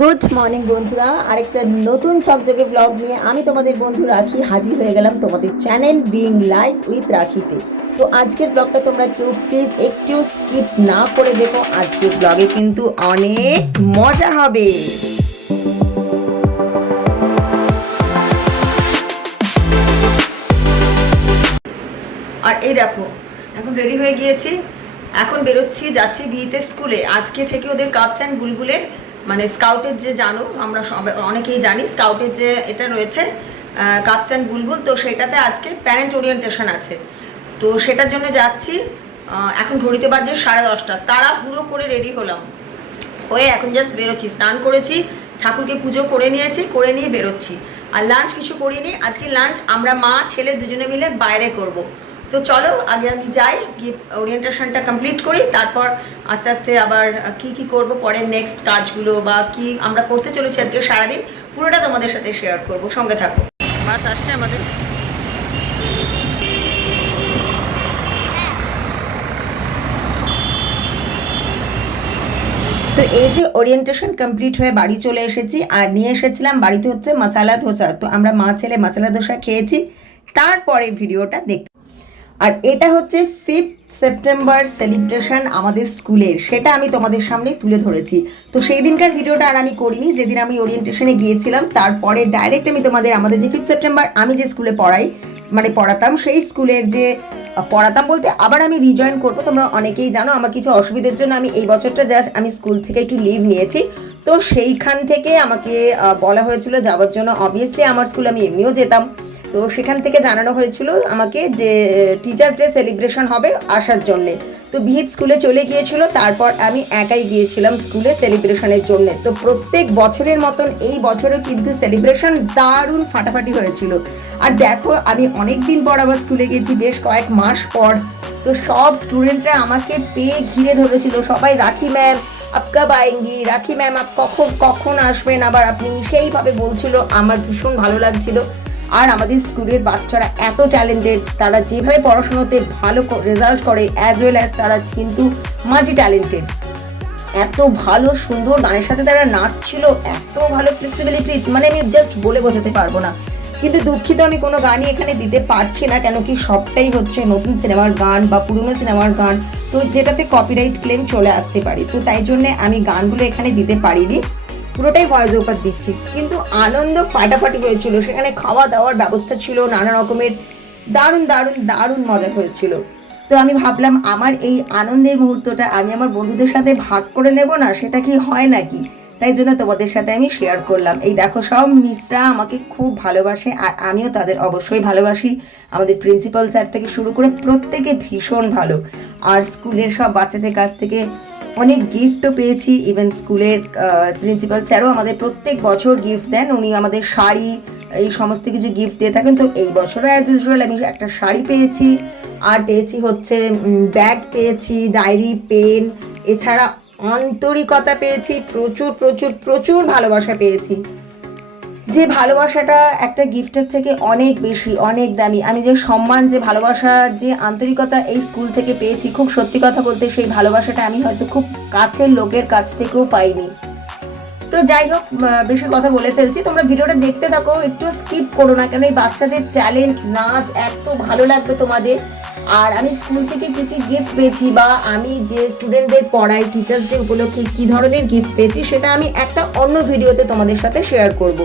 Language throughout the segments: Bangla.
গুড মর্নিং বন্ধুরা, আরেকটা নতুন ঝকঝকে ব্লগ নিয়ে আমি তোমাদের বন্ধু রাখি হাজির হয়ে গেলাম তোমাদের চ্যানেল বিং লাইফ উইথ রাখিতে। তো আজকের ব্লগটা তোমরা কেউ প্লিজ একটু স্কিপ না করে দেখো। আজকের ব্লগে কিন্তু অনেক মজা হবে। আর এই দেখো, এখন রেডি হয়ে গিয়েছি, এখন বেরোচ্ছি, যাচ্ছি বিয়েতে স্কুলে। আজকে থেকে ওদের কাপস অ্যান্ড বুলবুলের মানে স্কাউটের যে জানো, আমরা সবাই অনেকেই জানি স্কাউটের যে এটা রয়েছে কাপস অ্যান্ড বুলবুল, তো সেটাতে আজকে প্যারেন্ট ওরিয়েন্টেশন আছে। তো সেটার জন্য যাচ্ছি। এখন ঘড়িতে বাজে 10:30। তাড়াহুড়ো করে রেডি হলাম, হয়ে এখন জাস্ট বেরোচ্ছি। স্নান করেছি, ঠাকুরকে পুজো করে নিয়েছি, করে নিয়ে বেরোচ্ছি। আর লাঞ্চ কিছু করিনি, আজকে লাঞ্চ আমরা মা ছেলে দুজনে মিলে বাইরে করব। তো চলো আগে আমি যাই, গিয়ে ওরিয়েন্টেশনটা কমপ্লিট করি, তারপর আস্তে আস্তে আবার কি কি করব, পরের নেক্সট কাজগুলো বা কি আমরা করতে চলেছি আজকে সারাদিন, পুরোটা তোমাদের সাথে শেয়ার করব। সঙ্গে থাকো। বাস আসছে আমাদের। তো এই যে ওরিয়েন্টেশন কমপ্লিট হয়ে বাড়ি চলে এসেছি, আর নিয়ে এসেছিলাম বাড়িতে হচ্ছে মশালা ধোসা। তো আমরা মা ছেলে মশালা ধোসা খেয়েছি, তারপরে ভিডিওটা দেখতে। আর এটা হচ্ছে 5th সেপ্টেম্বর সেলিব্রেশন আমাদের স্কুলের, সেটা আমি তোমাদের সামনে তুলে ধরেছি। তো সেই দিনকার ভিডিওটা আর আমি করিনি, যেদিন আমি ওরিয়েন্টেশনে গিয়েছিলাম তারপরে ডাইরেক্ট আমি তোমাদের আমাদের যে 5th সেপ্টেম্বর আমি যে স্কুলে পড়াই মানে পড়াতাম, সেই স্কুলের যে পড়াতাম বলতে আবার আমি রিজয়েন করবো। তোমরা অনেকেই জানো আমার কিছু অসুবিধার জন্য আমি এই বছরটা জাস্ট আমি স্কুল থেকে একটু লিভ নিয়েছি। তো সেইখান থেকে আমাকে বলা হয়েছিল যাওয়ার জন্য। অবভিয়াসলি আমার স্কুলে আমি এমনিও যেতাম, তো সেখান থেকে জানানো হয়েছিল আমাকে যে টিচার্স ডে সেলিব্রেশন হবে আসার জন্যে। তো ভিত স্কুলে চলে গিয়েছিল, তারপর আমি একাই গিয়েছিলাম স্কুলে সেলিব্রেশনের জন্য। তো প্রত্যেক বছরের মতন এই বছরও কিন্তু সেলিব্রেশন দারুণ ফাটাফাটি হয়েছিল। আর দেখো আমি অনেক দিন পর আবার স্কুলে গেছি, বেশ কয়েক মাস পর। তো সব স্টুডেন্টরা আমাকে পেয়ে ঘিরে ধরেছিল, সবাই রাখি ম্যাম আপ কব আয়েঙ্গি, রাখি ম্যাম আপ কখন কখন আসবেন আবার আপনি, সেইভাবে বলছিল। আমার ভীষণ ভালো লাগছিল। আর আমাদের স্কুলের বাচ্চারা এত ট্যালেন্টেড, তারা যেভাবে পড়াশোনাতে ভালো রেজাল্ট করে অ্যাজ ওয়েল অ্যাজ তারা কিন্তু মাল্টি ট্যালেন্টেড। এত ভালো সুন্দর গানের সাথে তারা নাচছিল, এত ভালো ফ্লেক্সিবিলিটি, মানে আমি জাস্ট বলে বোঝাতে পারবো না। কিন্তু দুঃখিত আমি কোনো গানই এখানে দিতে পারছি না, কেন কি সবটাই হচ্ছে নতুন সিনেমার গান বা পুরনো সিনেমার গান, তো যেটাতে কপিরাইট ক্লেম চলে আসতে পারে। তো তাই জন্যে আমি গানগুলো এখানে দিতে পারিনি, পুরোটাই ভয়েস ওভার দিচ্ছি। কিন্তু আনন্দ ফাটাফাটি হয়েছিল, সেখানে খাওয়া দাওয়ার ব্যবস্থা ছিল নানা রকমের, দারুণ দারুণ দারুণ মজা হয়েছিল। তো আমি ভাবলাম আমার এই আনন্দের মুহূর্তটা আমি আমার বন্ধুদের সাথে ভাগ করে নেব না, সেটা কি হয় নাকি, তাই জন্য তোমাদের সাথে আমি শেয়ার করলাম। এই দেখো সব মিসরা আমাকে খুব ভালোবাসে, আর আমিও তাদের অবশ্যই ভালোবাসি। আমাদের প্রিন্সিপাল স্যার থেকে শুরু করে প্রত্যেকে ভীষণ ভালো। আর স্কুলের সব বাচ্চাদের কাছ থেকে অনেক গিফটও পেয়েছি। ইভেন স্কুলের প্রিন্সিপাল স্যারও আমাদের প্রত্যেক বছর গিফট দেন, উনি আমাদের শাড়ি এই সমস্ত কিছু গিফট দিয়ে থাকেন। তো এই বছরও অ্যাজ ইউজুয়াল আমি একটা শাড়ি পেয়েছি, আর পেয়েছি হচ্ছে ব্যাগ পেয়েছি, ডায়েরি, পেন, এছাড়া আন্তরিকতা পেয়েছি, প্রচুর প্রচুর প্রচুর ভালোবাসা পেয়েছি। যে ভালোবাসাটা একটা গিফটের থেকে অনেক বেশি, অনেক দামি। আমি যে সম্মান, যে ভালোবাসা, যে আন্তরিকতা এই স্কুল থেকে পেয়েছি, খুব সত্যি কথা বলতে সেই ভালোবাসাটা আমি হয়তো খুব কাছের লোকের কাছ থেকেও পাইনি। তো যাই হোক, বেশি কথা বলে ফেলছি, তোমরা ভিডিওটা দেখতে থাকো, একটু স্কিপ করো না, কেন এই বাচ্চাদের ট্যালেন্ট, নাচ এত ভালো লাগবে তোমাদের। আর আমি স্কুল থেকে কী কী গিফট পেয়েছি বা আমি যে স্টুডেন্টদের পড়াই টিচার্স ডে উপলক্ষে কী ধরনের গিফট পেয়েছি, সেটা আমি একটা অন্য ভিডিওতে তোমাদের সাথে শেয়ার করব।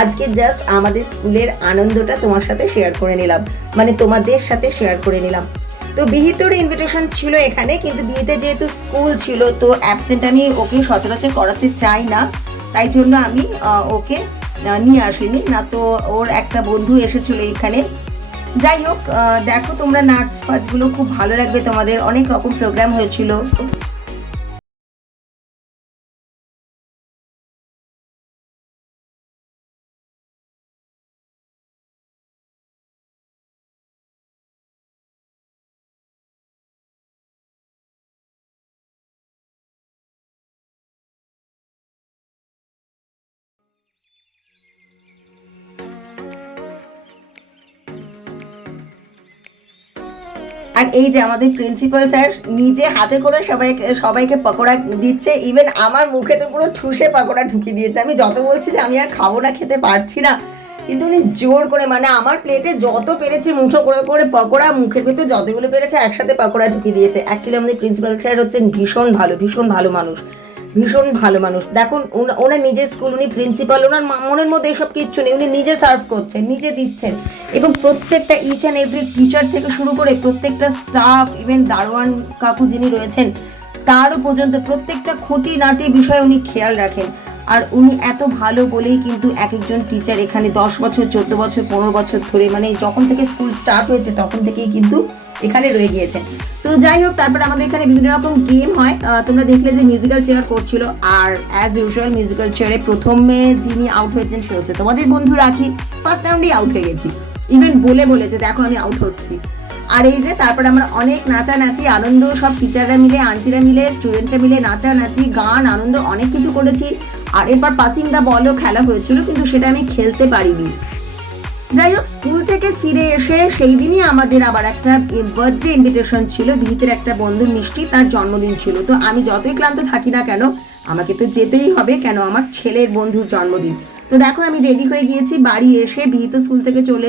আজকে জাস্ট আমাদের স্কুলের আনন্দটা তোমার সাথে শেয়ার করে নিলাম, মানে তোমাদের সাথে শেয়ার করে নিলাম। তো বিহিতের ইনভিটেশন ছিল এখানে, কিন্তু বিহিতে যেহেতু স্কুল ছিল তো অ্যাবসেন্ট আমি ওকে সচরাচর করাতে চাই না, তাই জন্য আমি ওকে নিয়ে আসিনি। না তো ওর একটা বন্ধু এসেছিল এখানে। যাই হোক, দেখো তোমরা নাচ ফাচগুলো খুব ভালো লাগবে তোমাদের, অনেক রকম প্রোগ্রাম হয়েছিল। আর এই যে আমাদের প্রিন্সিপাল স্যার নিজে হাতে করে সবাইকে পকোড়া দিচ্ছে, ইভেন আমার মুখে তো পুরো ঠুসে পকোড়া ঢুকিয়ে দিয়েছে। আমি যত বলছি যে আমি আর খাবো না, খেতে পারছি না, কিন্তু উনি জোর করে মানে আমার প্লেটে যত পেরেছে মুঠো করে করে পকোড়া, মুখের ভেতরে যতগুলো পেরেছে একসাথে পকোড়া ঢুকিয়ে দিয়েছে। অ্যাকচুয়ালি আমাদের প্রিন্সিপাল স্যার হচ্ছেন ভীষণ ভালো মানুষ, ভীষণ ভালো মানুষ। দেখুন ওনার নিজের স্কুল, উনি প্রিন্সিপাল, ওনার মনের মধ্যে এসব কিচ্ছু নেই, উনি নিজে সার্ভ করছেন, নিজে দিচ্ছেন, এবং প্রত্যেকটা ইচ অ্যান্ড এভরি টিচার থেকে শুরু করে প্রত্যেকটা স্টাফ, ইভেন দারোয়ান কাকু যিনি রয়েছেন তারও পর্যন্ত প্রত্যেকটা খুঁটিনাটি বিষয়ে উনি খেয়াল রাখেন। আর উনি এত ভালো বলেই কিন্তু এক একজন টিচার এখানে 10 বছর 14 বছর 15 বছর ধরে, মানে যখন থেকে স্কুল স্টার্ট হয়েছে তখন থেকেই কিন্তু এখানে রয়ে গিয়েছেন। তো যাই হোক, তারপর আমাদের এখানে বিভিন্ন রকম গেম হয়। তোমরা দেখলে যে মিউজিক্যাল চেয়ার করছিল, আর অ্যাজ ইউজুয়াল মিউজিক্যাল চেয়ারে প্রথমে যিনি আউট হয়েছেন সে হচ্ছে তোমাদের বন্ধু রাখি। ফার্স্ট রাউন্ডেই আউট হয়ে গেছি, ইভেন বলে যে দেখো আমি আউট হচ্ছি। আর এই যে তারপর আমরা অনেক নাচানাচি আনন্দ, সব টিচাররা মিলে, আন্টিরা মিলে, স্টুডেন্টরা মিলে নাচানাচি গান আনন্দ অনেক কিছু করেছি। আর এরপর পাসিং দ্য বলও খেলা হয়েছিল, কিন্তু সেটা আমি খেলতে পারিনি। যাই হোক, স্কুল থেকে ফিরে এসে সেই দিনই আমাদের আবার একটা বার্থডে ইনভিটেশন ছিল। বিহিতের একটা বন্ধু মিষ্টি, তার জন্মদিন ছিল। তো আমি যতই ক্লান্ত থাকি না কেন, আমাকে তো যেতেই হবে, কেন আমার ছেলের বন্ধুর জন্মদিন। তো দেখো আমি রেডি হয়ে গিয়েছি। বাড়ি এসে বিহিত স্কুল থেকে চলে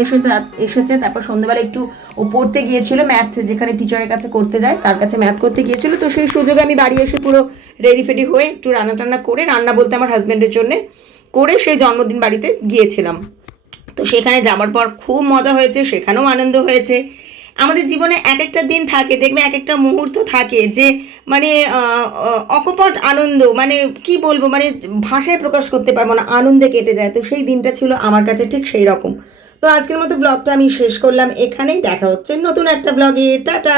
এসেছে, তারপর সন্ধ্যাবেলা একটু ও পড়তে গিয়েছিল ম্যাথ, যেখানে টিচারের কাছে করতে যায়, তার কাছে ম্যাথ করতে গিয়েছিল। তো সেই সুযোগে আমি বাড়ি এসে পুরো রেডি ফেডি হয়ে একটু রান্না করে, রান্না বলতে আমার হাজব্যান্ডের জন্য করে, সেই জন্মদিন বাড়িতে গিয়েছিলাম। তো সেখানে যাবার পর খুব মজা হয়েছে, সেখানেও আনন্দ হয়েছে। আমাদের জীবনে এক একটা দিন থাকে, দেখবে এক একটা মুহূর্ত থাকে যে মানে অকপট আনন্দ, মানে কি বলবো, মানে ভাষায় প্রকাশ করতে পারবো না, আনন্দে কেটে যায়। তো সেই দিনটা ছিল আমার কাছে ঠিক সেই রকম। তো আজকের মতো ব্লগটা আমি শেষ করলাম এখানেই। দেখা হচ্ছে নতুন একটা ব্লগে। টাটা।